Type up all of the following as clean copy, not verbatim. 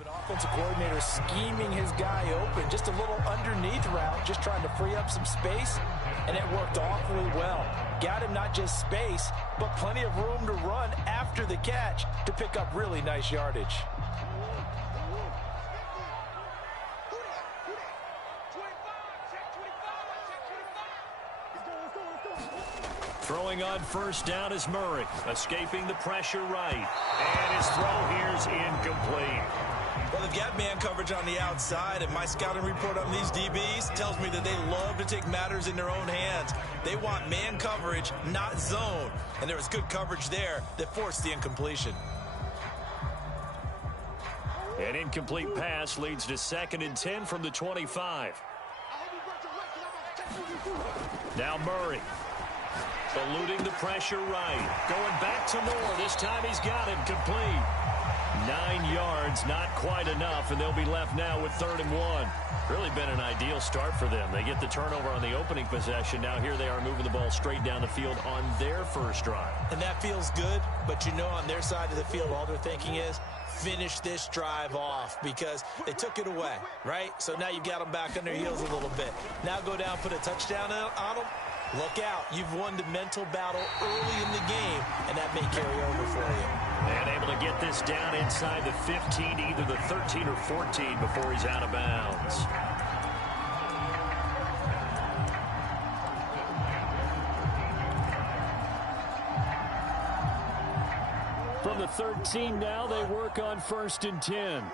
An offensive coordinator scheming his guy open, just a little underneath route, just trying to free up some space, and it worked awfully well. Got him not just space, but plenty of room to run after the catch to pick up really nice yardage. Throwing on first down is Murray, escaping the pressure right. And his throw here's incomplete. Well, they've got man coverage on the outside, and my scouting report on these DBs tells me that they love to take matters in their own hands. They want man coverage, not zone. And there was good coverage there that forced the incompletion. An incomplete pass leads to 2nd and 10 from the 25. Now Murray. Eluding the pressure right. Going back to Moore. This time he's got him complete. 9 yards, not quite enough, and they'll be left now with 3rd and 1. Really been an ideal start for them. They get the turnover on the opening possession. Now here they are moving the ball straight down the field on their first drive. And that feels good, but you know on their side of the field all they're thinking is finish this drive off because they took it away, right? So now you've got them back on their heels a little bit. Now go down, put a touchdown on them. Look out. You've won the mental battle early in the game, and that may carry over for you. And able to get this down inside the 15, either the 13 or 14 before he's out of bounds. From the 13 now, they work on 1st and 10.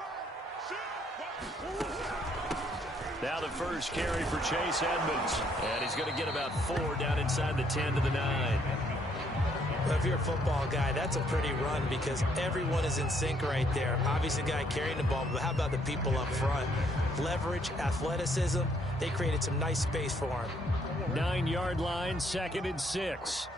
Now the first carry for Chase Edmonds. And he's going to get about 4 down inside the 10 to the 9. Well, if you're a football guy, that's a pretty run because everyone is in sync right there. Obviously, the guy carrying the ball, but how about the people up front? Leverage, athleticism, they created some nice space for him. 9-yard line, 2nd and 6.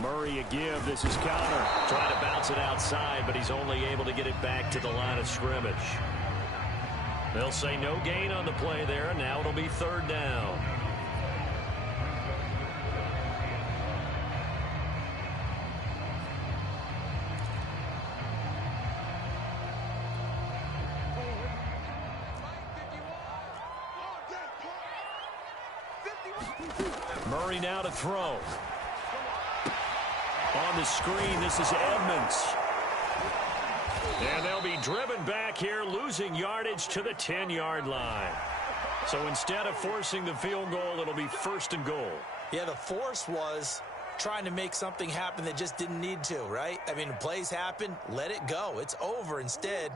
Murray a give. This is counter. Trying to bounce it outside, but he's only able to get it back to the line of scrimmage. They'll say no gain on the play there, and now it'll be 3rd down. Murray now to throw. On the screen, this is Edmonds. And they'll be driven back here, losing yardage to the 10-yard line. So instead of forcing the field goal, it'll be 1st and goal. Yeah, the force was trying to make something happen that just didn't need to, right? I mean, plays happen, let it go. It's over. Instead,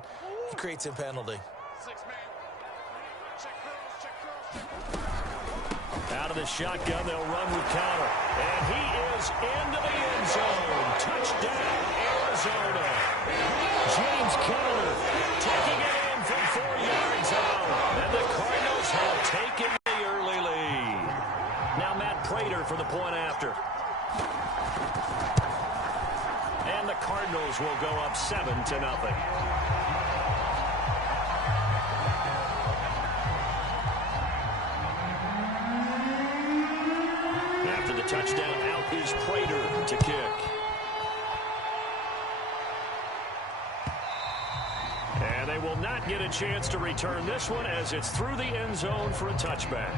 he creates a penalty. Out of the shotgun, they'll run with counter. And he is into the end zone. Touchdown, Arizona. James Conner taking it in from 4 yards out. And the Cardinals have taken the early lead. Now Matt Prater for the point after. And the Cardinals will go up 7-0. After the touchdown, out is Prater to kick. And they will not get a chance to return this one as it's through the end zone for a touchback.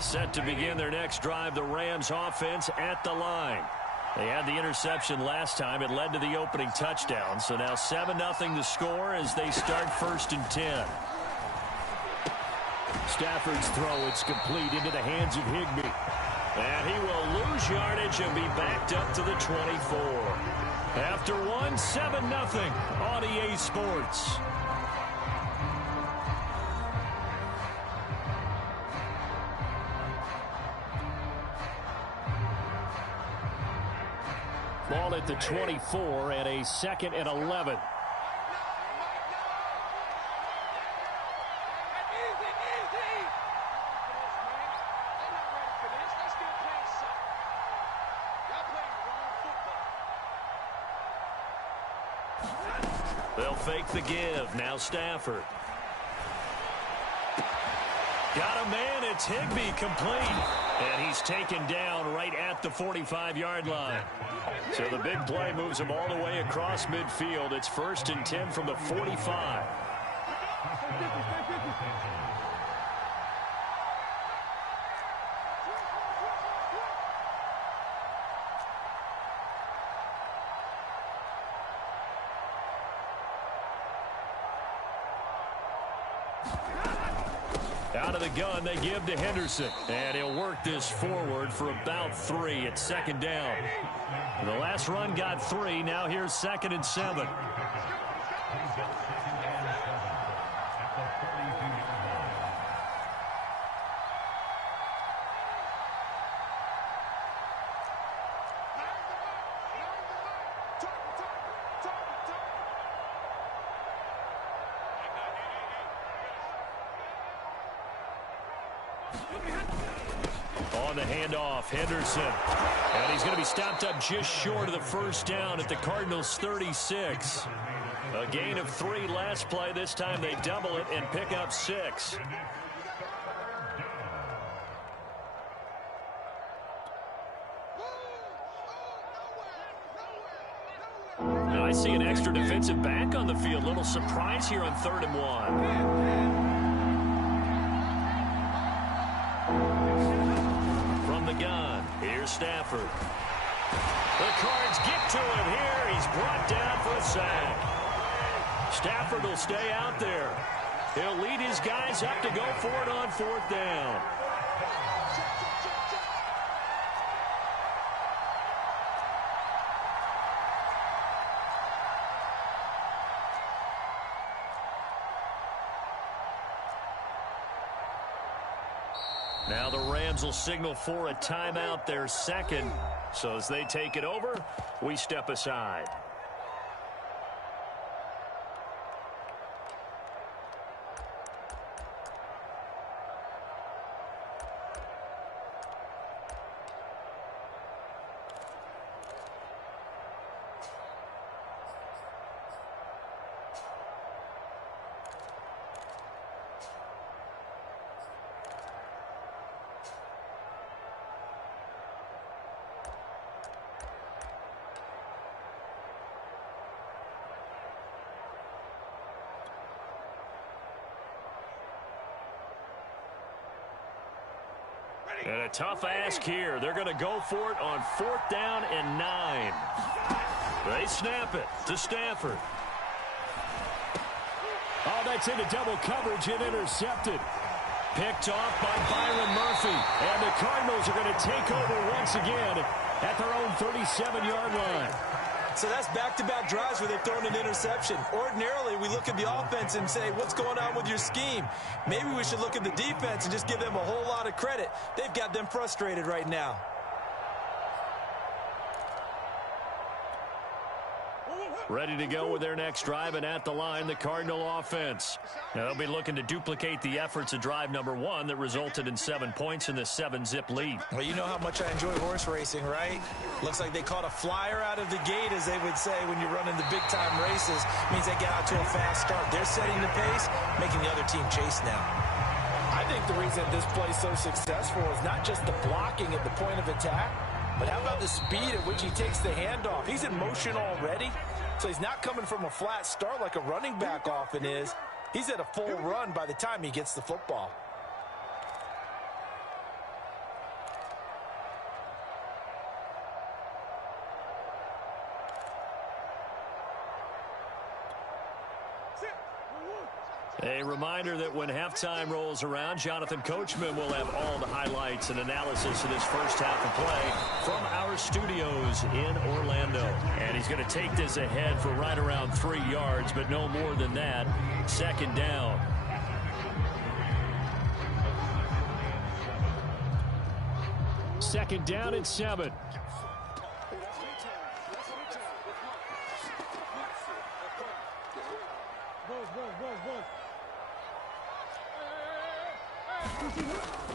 Set to begin their next drive, the Rams offense at the line. They had the interception last time. It led to the opening touchdown. So now 7-0 the score as they start 1st and 10. Stafford's throw, it's complete into the hands of Higbee. And he will lose yardage and be backed up to the 24. After one, 7-0 on EA Sports. Ball at the 24 and a 2nd and 11. They'll fake the give. Now Stafford. Got a man. It's Higbee, complete. And he's taken down right at the 45-yard line. So the big play moves him all the way across midfield. It's 1st and 10 from the 45. Out of the gun, they give to Henderson. And he'll work this forward for about 3. It's 2nd down. The last run got 3. Now here's 2nd and 7. On the handoff, Henderson. And he's going to be stopped up just short of the 1st down at the Cardinals' 36. A gain of 3 last play. This time they double it and pick up 6. Now I see an extra defensive back on the field. Little surprise here on 3rd and 1. Gun. Here's Stafford. The Cards get to him here. He's brought down for a sack. Stafford will stay out there. He'll lead his guys up to go for it on 4th down. Now the Rams will signal for a timeout, their 2nd. So as they take it over, we step aside. And a tough ask here. They're going to go for it on 4th down and 9. They snap it to Stafford. Oh, that's into double coverage and intercepted. Picked off by Byron Murphy. And the Cardinals are going to take over once again at their own 37-yard line. So that's back-to-back drives where they've thrown an interception. Ordinarily, we look at the offense and say, what's going on with your scheme? Maybe we should look at the defense and just give them a whole lot of credit. They've got them frustrated right now. Ready to go with their next drive, and at the line, the Cardinal offense. Now, they'll be looking to duplicate the efforts of drive number 1 that resulted in 7 points in the 7-zip lead. Well, you know how much I enjoy horse racing, right? Looks like they caught a flyer out of the gate, as they would say when you're running the big-time races. Means they get out to a fast start. They're setting the pace, making the other team chase now. I think the reason this play is so successful is not just the blocking at the point of attack, but how about the speed at which he takes the handoff? He's in motion already. So he's not coming from a flat start like a running back often is. He's at a full run by the time he gets the football. A reminder that when halftime rolls around, Jonathan Coachman will have all the highlights and analysis of this first half of play from our studios in Orlando. And he's going to take this ahead for right around 3 yards, but no more than that. 2nd down. Second down and 7.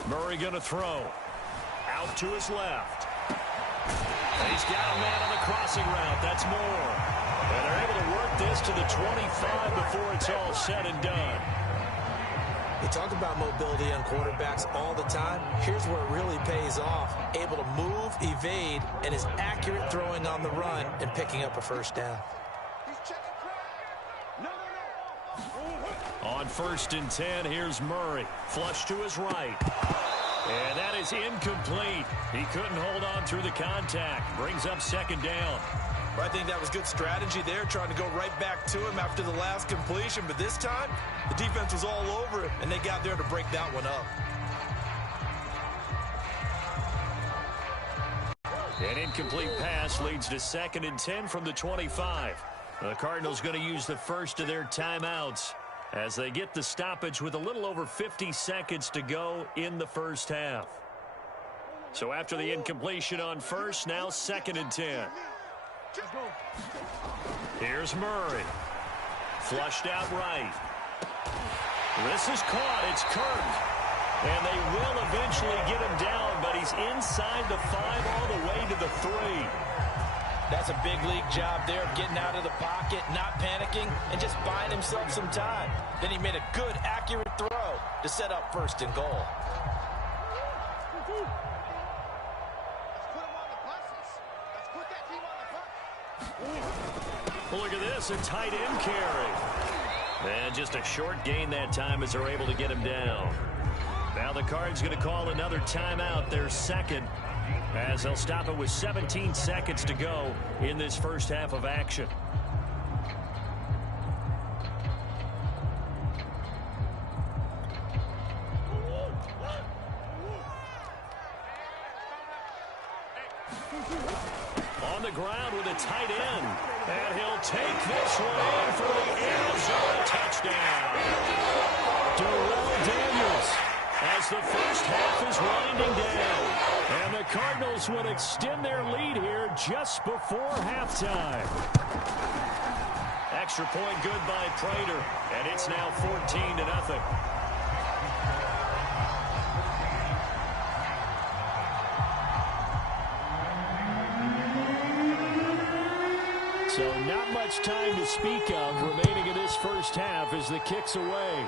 Murray going to throw. Out to his left. And he's got a man on the crossing route. That's Moore. And they're able to work get this to the 25 before it's all said and done. We talk about mobility on quarterbacks all the time. Here's where it really pays off. Able to move, evade, and is accurate throwing on the run and picking up a first down. On 1st and 10, here's Murray. Flush to his right. And that is incomplete. He couldn't hold on through the contact. Brings up 2nd down. I think that was good strategy there, trying to go right back to him after the last completion. But this time, the defense was all over him, and they got there to break that one up. An incomplete pass leads to 2nd and 10 from the 25. The Cardinals going to use the first of their timeouts as they get the stoppage with a little over 50 seconds to go in the first half. So after the incompletion on first, now 2nd and 10. Here's Murray. Flushed out right. This is caught. It's Kirk. And they will eventually get him down, but he's inside the 5 all the way to the 3. That's a big league job there of getting out of the pocket, not panicking, and just buying himself some time. Then he made a good, accurate throw to set up 1st and goal. Look at this, a tight end carry. And just a short gain that time as they're able to get him down. Now the Cards going to call another timeout, their 2nd, as they'll stop it with 17 seconds to go in this first half of action. On the ground with a tight end. And he'll take this one in for the Arizona touchdown. Darrell Daniels as the first half is winding down. And the Cardinals would extend their lead here just before halftime. Extra point good by Prater. And it's now 14-0. So not much time to speak of remaining in this first half as the kick's away.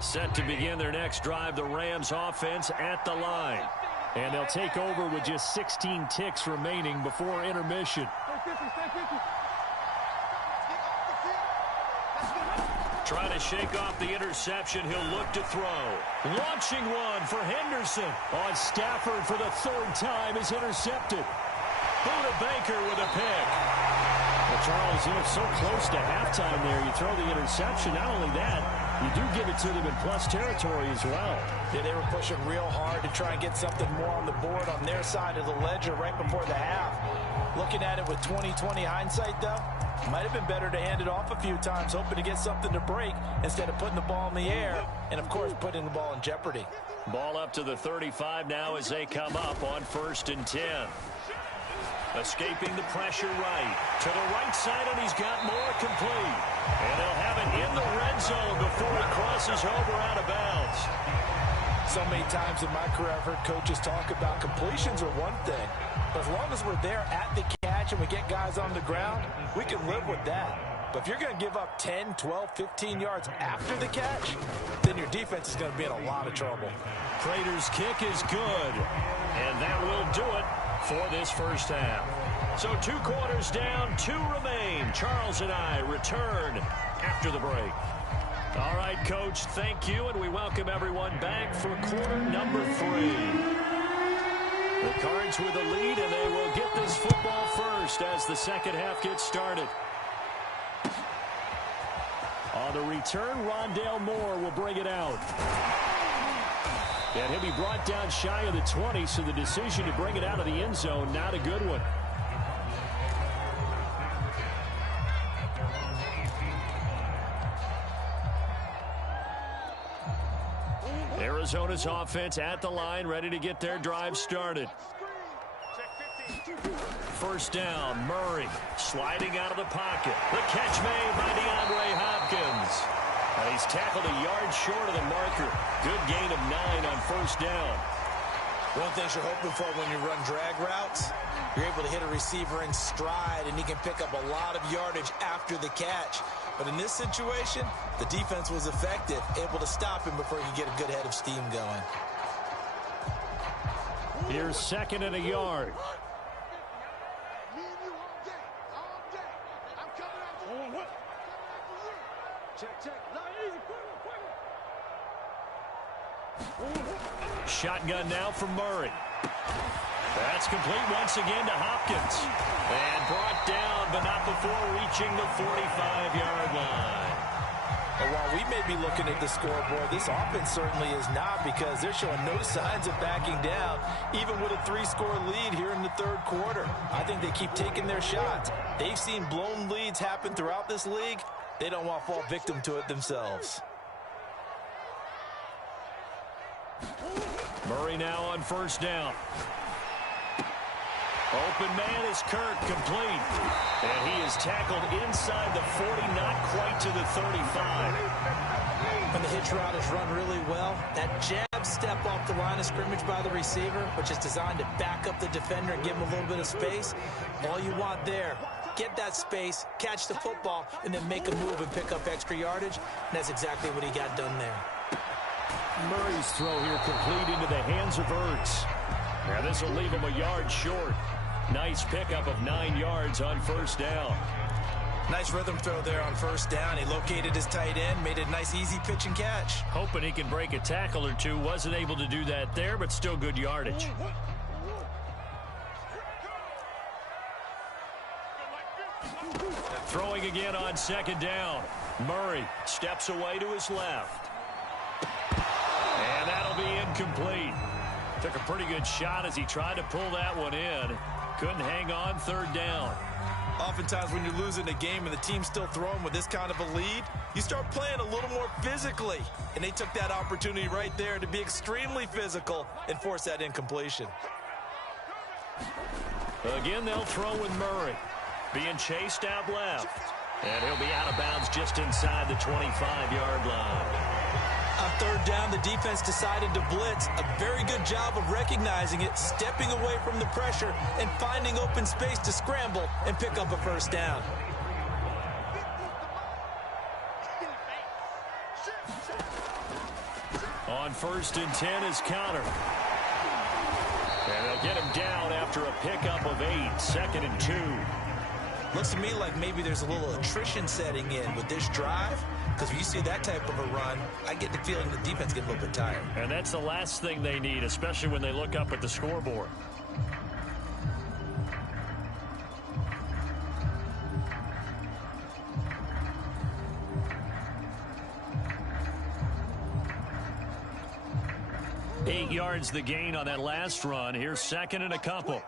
Set to begin their next drive, the Rams offense at the line. And they'll take over with just 16 ticks remaining before intermission. Trying to shake off the interception, he'll look to throw. Launching one for Henderson. On Stafford for the 3rd time is intercepted. Buda Baker with a pick. Well, Charles, you know, so close to halftime there, you throw the interception. Not only that, you do give it to them in plus territory as well. Yeah, they were pushing real hard to try and get something more on the board on their side of the ledger right before the half. Looking at it with 20/20 hindsight, though, might have been better to hand it off a few times, hoping to get something to break instead of putting the ball in the air and, of course, putting the ball in jeopardy. Ball up to the 35 now as they come up on 1st and 10. Escaping the pressure right. To the right side, and he's got more complete. And they'll have it in the red zone before it crosses over out of bounds. So many times in my career, I've heard coaches talk about completions are one thing. But as long as we're there at the catch and we get guys on the ground, we can live with that. But if you're going to give up 10, 12, 15 yards after the catch, then your defense is going to be in a lot of trouble. Prater's kick is good. And that will do it for this first half. So 2 quarters down, 2 remain. Charles and I return after the break. All right, Coach, thank you, and we welcome everyone back for quarter number 3. The Cards with the lead, and they will get this football first as the second half gets started. On the return, Rondale Moore will bring it out. And he'll be brought down shy of the 20, so the decision to bring it out of the end zone, not a good one. Arizona's offense at the line, ready to get their drive started. First down, Murray sliding out of the pocket. The catch made by DeAndre Hopkins. And he's tackled a yard short of the marker. Good gain of 9 on first down. One thing you're hoping for when you run drag routes, you're able to hit a receiver in stride, and he can pick up a lot of yardage after the catch. But in this situation, the defense was effective, able to stop him before he could get a good head of steam going. Here's 2nd and a yard. Shotgun now from Murray. That's complete once again to Hopkins. And brought down, but not before reaching the 45-yard line. And while we may be looking at the scoreboard, this offense certainly is not, because they're showing no signs of backing down, even with a 3-score lead here in the third quarter. I think they keep taking their shots. They've seen blown leads happen throughout this league. They don't want to fall victim to it themselves. Murray now on first down. Open man is Kirk, complete. And he is tackled inside the 40, not quite to the 35. When the hitch route is run really well, that jab step off the line of scrimmage by the receiver, which is designed to back up the defender and give him a little bit of space, all you want there, get that space, catch the football, and then make a move and pick up extra yardage. And that's exactly what he got done there. Murray's throw here complete into the hands of Ertz. Now this will leave him a yard short. Nice pickup of 9 yards on first down. Nice rhythm throw there on first down. He located his tight end, made a nice easy pitch and catch. Hoping he can break a tackle or two. Wasn't able to do that there, but still good yardage. Throwing again on second down. Murray steps away to his left. And that'll be incomplete. Took a pretty good shot as he tried to pull that one in. Couldn't hang on, third down. Oftentimes when you're losing a game and the team's still throwing with this kind of a lead, you start playing a little more physically. And they took that opportunity right there to be extremely physical and force that incompletion. Again, they'll throw with Murray. Being chased out left. And he'll be out of bounds just inside the 25-yard line. On third down, the defense decided to blitz. A very good job of recognizing it, stepping away from the pressure, and finding open space to scramble and pick up a first down. On 1st and 10 is Connor. And they'll get him down after a pickup of 8, 2nd and 2. Looks to me like maybe there's a little attrition setting in with this drive, because when you see that type of a run, I get the feeling the defense gets a little bit tired. And that's the last thing they need, especially when they look up at the scoreboard. Eight yards the gain on that last run. Here's 2nd and a couple.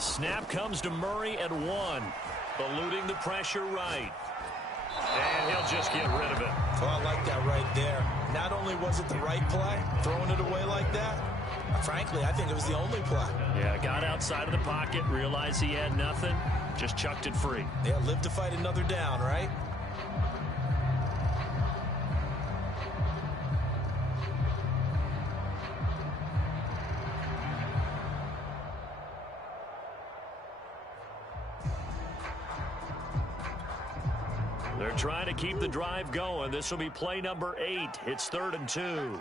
Snap comes to Murray at 1. Eluding the pressure right. And he'll just get rid of it. Oh, I like that right there. Not only was it the right play, throwing it away like that, frankly, I think it was the only play. Yeah, got outside of the pocket, realized he had nothing, just chucked it free. Yeah, live to fight another down, right? They're trying to keep the drive going. This will be play number 8. It's 3rd and 2.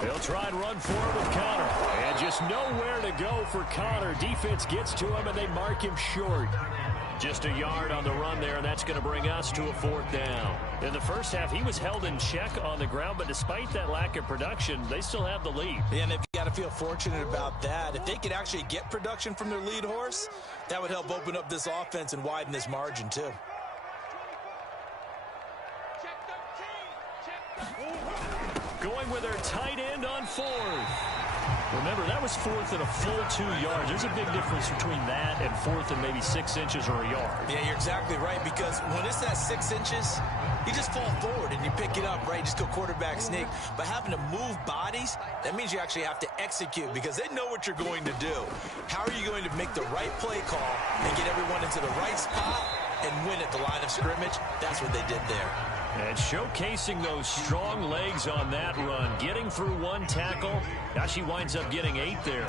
They'll try and run forward with Connor. And just nowhere to go for Connor. Defense gets to him, and they mark him short. Just a yard on the run there, and that's going to bring us to a 4th down. In the first half, he was held in check on the ground, but despite that lack of production, they still have the lead. Yeah, and they've got to feel fortunate about that. If they could actually get production from their lead horse, that would help open up this offense and widen this margin, too. Going with their tight end on 4th. Remember, that was fourth and a full 2 yards. There's a big difference between that and fourth and maybe 6 inches or a yard. Yeah, you're exactly right, because when it's that 6 inches, you just fall forward and you pick it up, right? Just go quarterback sneak. But having to move bodies, that means you actually have to execute because they know what you're going to do. How are you going to make the right play call and get everyone into the right spot and win at the line of scrimmage? That's what they did there. And showcasing those strong legs on that run. Getting through 1 tackle. Now she winds up getting 8 there.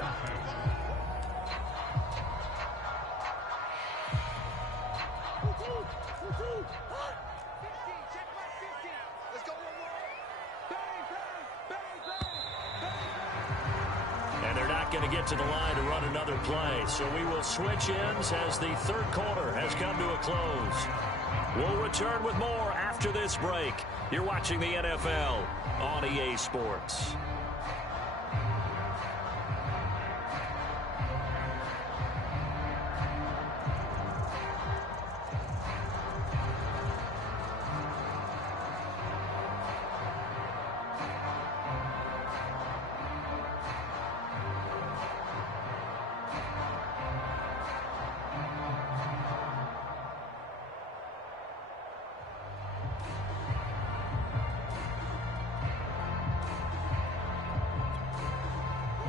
And they're not going to get to the line to run another play. So we will switch ends as the third quarter has come to a close. We'll return with more after this break. You're watching the NFL on EA Sports.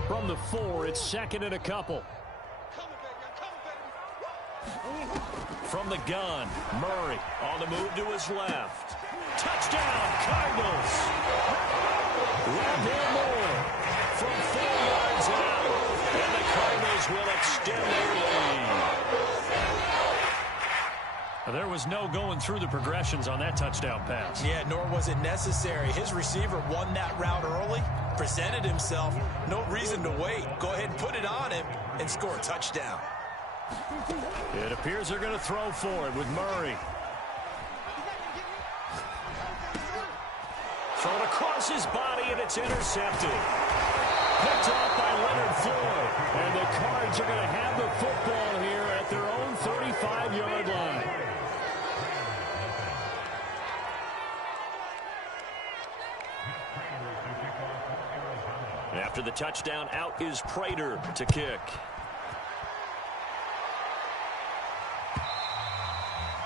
From the 4, it's second and a couple. From the gun, Murray on the move to his left. Touchdown, Cardinals. One more from 4 yards out. And the Cardinals will extend their lead. There was no going through the progressions on that touchdown pass. Yeah, nor was it necessary. His receiver won that route early, presented himself. No reason to wait. Go ahead and put it on him and score a touchdown. It appears they're going to throw for it with Murray. Thrown across his body, and it's intercepted. Picked off by Leonard Floyd. And the Cards are going to have the football here at their own 35-yard line. After the touchdown, out is Prater to kick.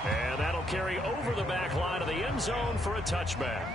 And that'll carry over the back line of the end zone for a touchback.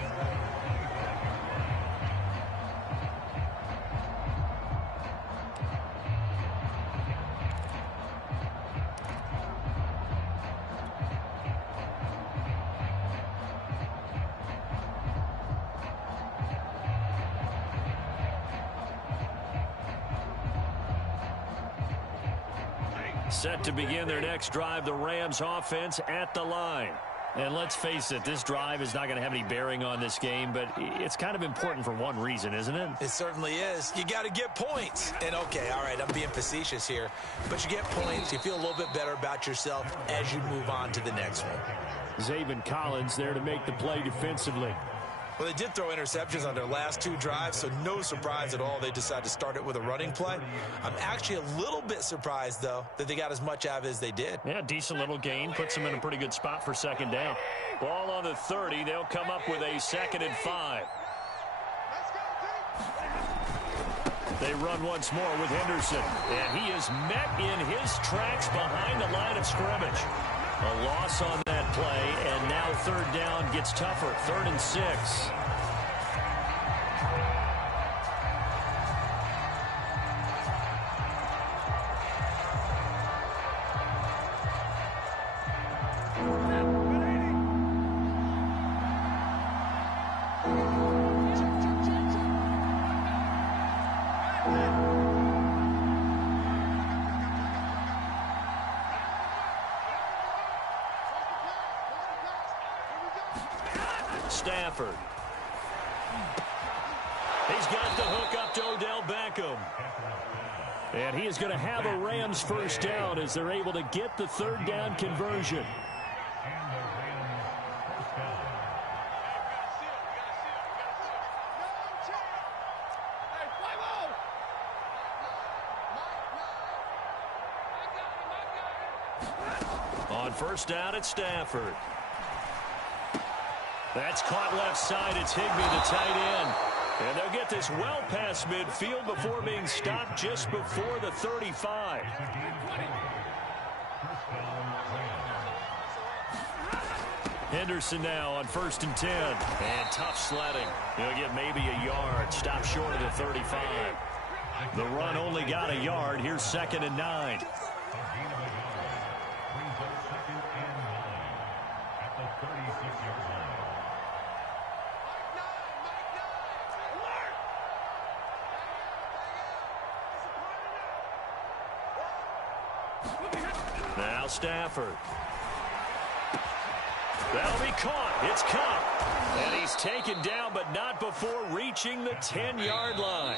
Set to begin their next drive, the Rams offense at the line. And let's face it, this drive is not going to have any bearing on this game, but it's kind of important for one reason, isn't it? It certainly is. You got to get points. And, okay, all right, I'm being facetious here, but you get points. You feel a little bit better about yourself as you move on to the next one. Zaven Collins there to make the play defensively. Well, they did throw interceptions on their last 2 drives, so no surprise at all they decided to start it with a running play. I'm actually a little bit surprised, though, that they got as much out of it as they did. Yeah, decent little gain. Puts them in a pretty good spot for second down. Ball on the 30. They'll come up with a 2nd and 5. They run once more with Henderson. And he is met in his tracks behind the line of scrimmage. A loss on that play, and now 3rd down gets tougher. 3rd and 6. Stafford. He's got the hook up to Odell Beckham. And he is going to have a Rams first down as they're able to get the 3rd down conversion. On first down, it's Stafford. That's caught left side. It's Higbee, the tight end. And they'll get this well past midfield before being stopped just before the 35. Henderson now on 1st and 10. And tough sledding. He'll get maybe a yard. Stop short of the 35. The run only got a yard. Here's 2nd and 9. Now Stafford. That'll be caught. It's caught. And he's taken down, but not before reaching the 10-yard line.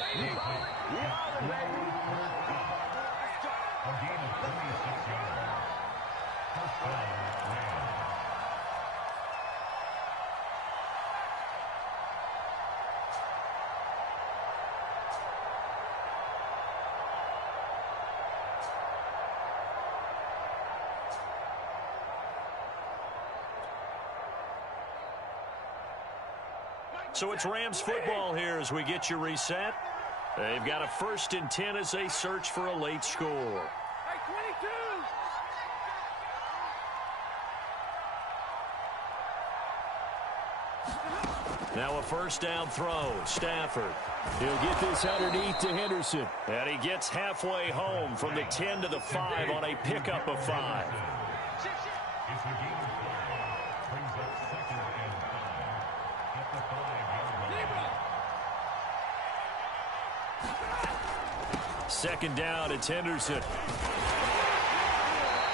So it's Rams football here as we get you reset. They've got a 1st and 10 as they search for a late score. Hey, 22. Now a 1st down throw. Stafford. He'll get this underneath to Henderson. And he gets halfway home from the 10 to the 5 on a pickup of 5. Second down, it's Henderson.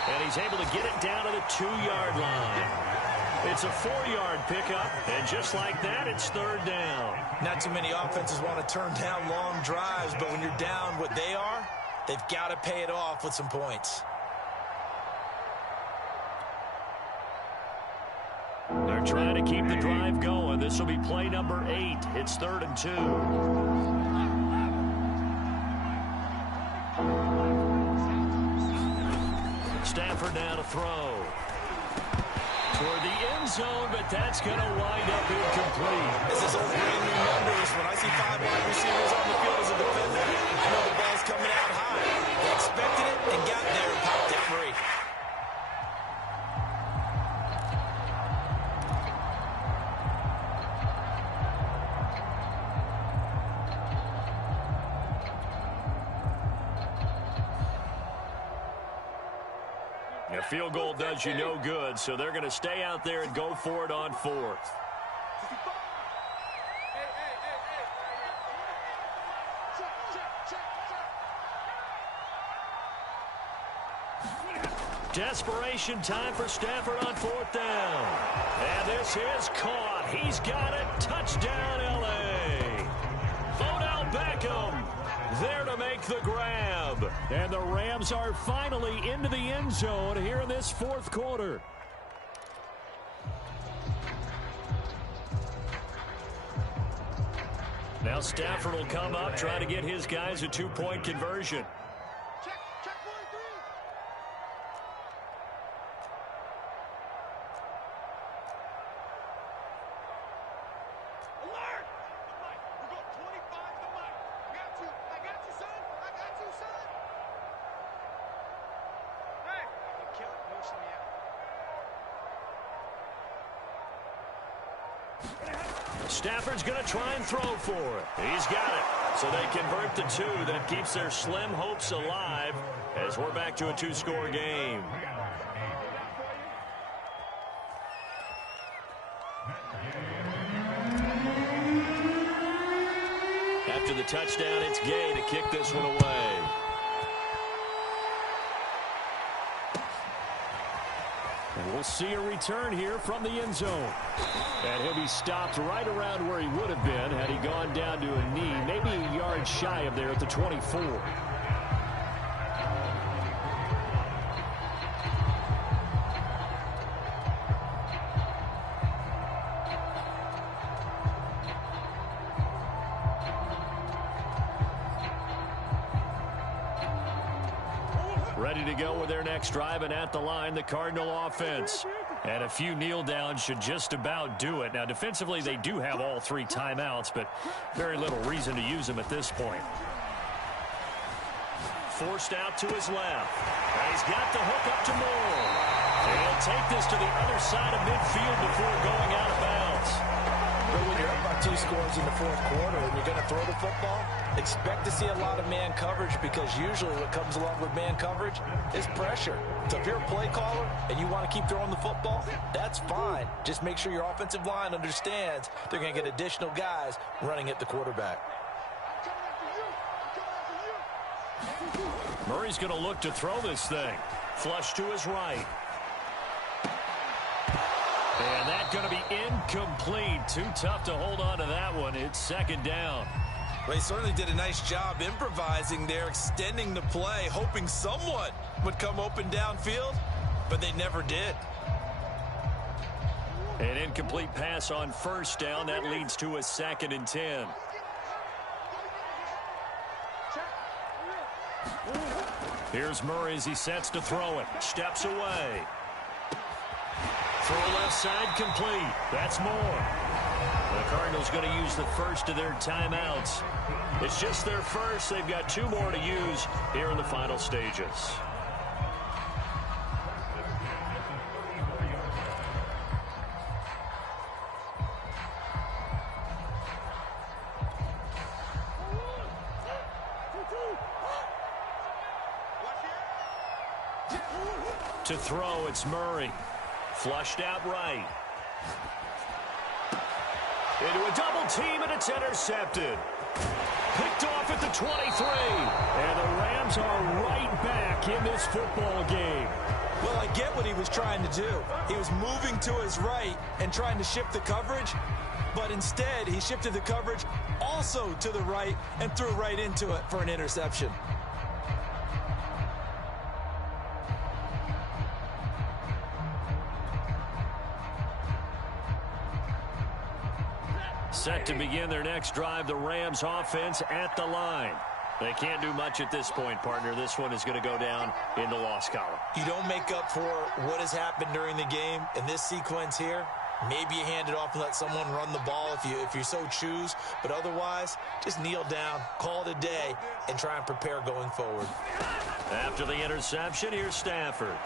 And he's able to get it down to the 2-yard line. It's a 4-yard pickup, and just like that, it's 3rd down. Not too many offenses want to turn down long drives, but when you're down what they are, they've got to pay it off with some points. They're trying to keep the drive going. This will be play number 8. It's 3rd and 2. Stafford now to throw. Toward the end zone, but that's going to wind up incomplete. This is old brand new numbers. When I see 5 wide receivers on the field as a defender, I know the ball's coming out high. They expected it and got there and popped it free. A field goal does you no good, so they're going to stay out there and go for it on 4th. Desperation time for Stafford on 4th down. And this is caught. He's got it. Touchdown, L.A. Odell Beckham there to make the grab. And the Rams are finally into the end zone here in this 4th quarter. Now Stafford will come up, try to get his guys a 2-point conversion. Check 1, 3. Alert! We're going 25 to the mic. I got you, son. I got you, son. Hey, you kill it. Motion me out. Stafford's going to try and throw for it. He's got it. So they convert the 2. That keeps their slim hopes alive as we're back to a 2-score game. After the touchdown, it's Gay to kick this one away. And we'll see a return here from the end zone. And he'll be stopped right around where he would have been had he gone down to a knee, maybe a yard shy of there at the 24. Ready to go with their next drive, and at the line, the Cardinal offense. And a few kneel downs should just about do it. Now, defensively, they do have all 3 timeouts, but very little reason to use them at this point. Forced out to his left. And he's got the hook up to Moore. And he'll take this to the other side of midfield before going out of bounds. But when you're up by 2 scores in the 4th quarter and you're going to throw the football, expect to see a lot of man coverage, because usually what comes along with man coverage is pressure. So if you're a play caller and you want to keep throwing the football, that's fine. Just make sure your offensive line understands they're going to get additional guys running at the quarterback. Murray's going to look to throw this thing. Flush to his right. And that's going to be incomplete. Too tough to hold on to that one. It's 2nd down. Well, he certainly did a nice job improvising there, extending the play, hoping someone would come open downfield, but they never did. An incomplete pass on 1st down. That leads to a 2nd and 10. Here's Murray as he sets to throw it. Steps away. Throw left side complete. That's more. The Cardinals going to use the first of their timeouts. It's just their first. They've got 2 more to use here in the final stages. To throw, it's Murray. Flushed out right. Into a double team, and it's intercepted. Picked off at the 23. And the Rams are right back in this football game. Well, I get what he was trying to do. He was moving to his right and trying to shift the coverage, but instead he shifted the coverage also to the right and threw right into it for an interception. Set to begin their next drive, the Rams offense at the line. They can't do much at this point, partner. This one is going to go down in the loss column. You don't make up for what has happened during the game in this sequence here. Maybe you hand it off and let someone run the ball if you so choose. But otherwise, just kneel down, call it a day, and try and prepare going forward. After the interception, here's Stafford.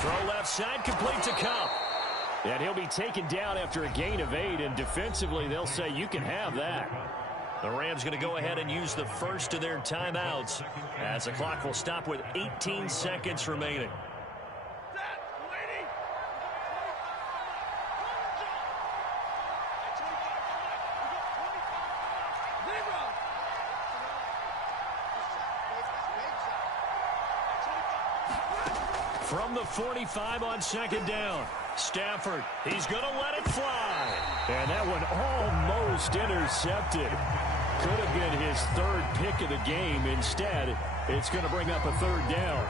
Throw left side, complete to Cup. And he'll be taken down after a gain of 8, and defensively they'll say you can have that. The Rams going to go ahead and use the first of their timeouts as the clock will stop with 18 seconds remaining. From the 45 on 2nd down. Stafford, he's going to let it fly. And that one almost intercepted. Could have been his 3rd pick of the game. Instead, it's going to bring up a 3rd down.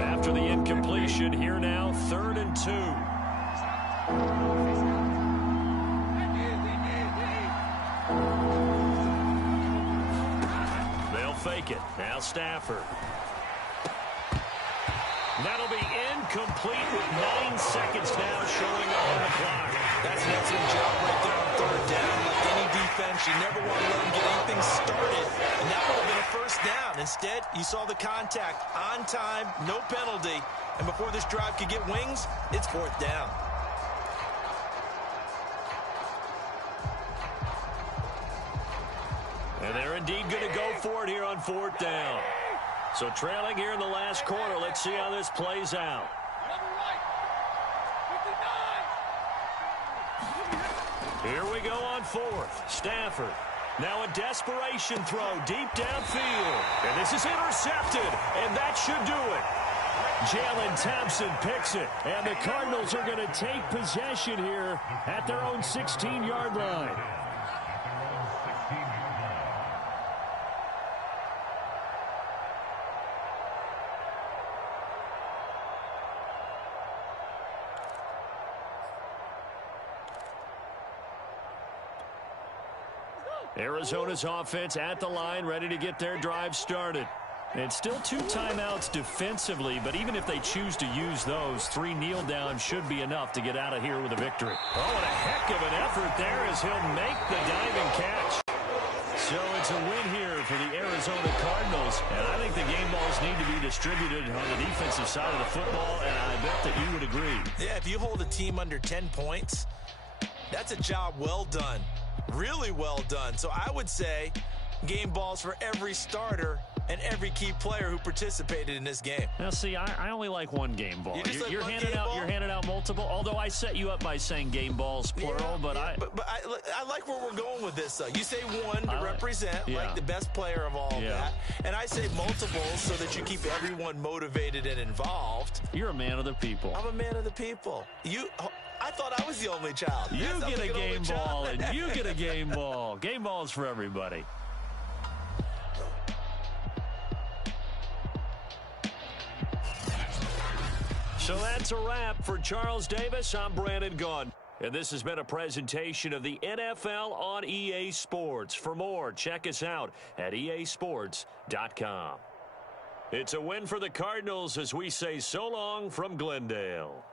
After the incompletion, here now, 3rd and 2. They'll fake it. Now Stafford. That'll be incomplete with 9 seconds now showing on the clock. That's an excellent job right there on 3rd down. Like any defense, you never want to let them get anything started. And that would have been a 1st down. Instead, you saw the contact on time, no penalty. And before this drive could get wings, it's 4th down. And they're indeed going to go for it here on 4th down. So trailing here in the last quarter, let's see how this plays out. Here we go on 4th. Stafford. Now a desperation throw deep downfield. And this is intercepted. And that should do it. Jalen Thompson picks it. And the Cardinals are going to take possession here at their own 16-yard line. Arizona's offense at the line, ready to get their drive started. And still 2 timeouts defensively, but even if they choose to use those, 3 kneel downs should be enough to get out of here with a victory. Oh, and a heck of an effort there as he'll make the diving catch. So it's a win here for the Arizona Cardinals, and I think the game balls need to be distributed on the defensive side of the football, and I bet that you would agree. Yeah, if you hold a team under 10 points, that's a job well done. Really well done. So I would say game balls for every starter and every key player who participated in this game. Now, see, I only like 1 game ball. You're handing out multiple. Although I set you up by saying game balls plural, but I like where we're going with this. Though you say 1 to represent, like the best player of all that, and I say multiples so that you keep everyone motivated and involved. You're a man of the people. I'm a man of the people. I thought I was the only child. You get a game ball, and you get a game ball. Game balls for everybody. So that's a wrap for Charles Davis. I'm Brandon Gaudin. And this has been a presentation of the NFL on EA Sports. For more, check us out at easports.com. It's a win for the Cardinals as we say so long from Glendale.